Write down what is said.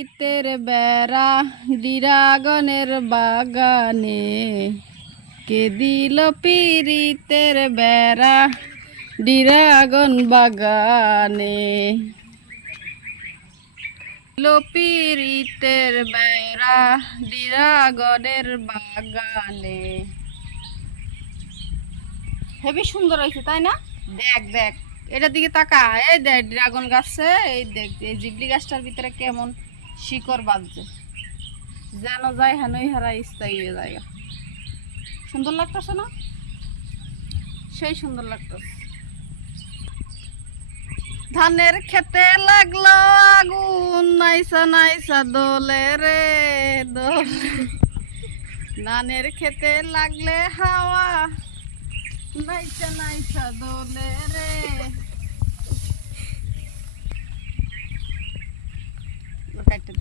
পিরিতের বেড়া ডিরাগনের বাগানে, কে দিল পিরিতের বেড়া ডিরাগন বাগানে, পিরিতের বেড়া ডিরাগনের বাগানে। হেবি সুন্দর হয়েছে তাই না? দেখ দেখ এটার দিকে তাকা, এই দেখ ড্রাগন গাছে, এই দেখ এই জিবলি গাছটার ভিতরে কেমন শিকড় বাঁধছে, যেন যায় হেনই হারা স্থায়ী জায়গা। সুন্দর লাগতেছে না? সেই সুন্দর লাগতেছে। ধানের খেতে লাগলো আগুন, নাইসা নাইসা দোলে রে দোলে। ধানের খেতে লাগলে হাওয়া, নাইসা নাইসা দোলে রে। কাটতে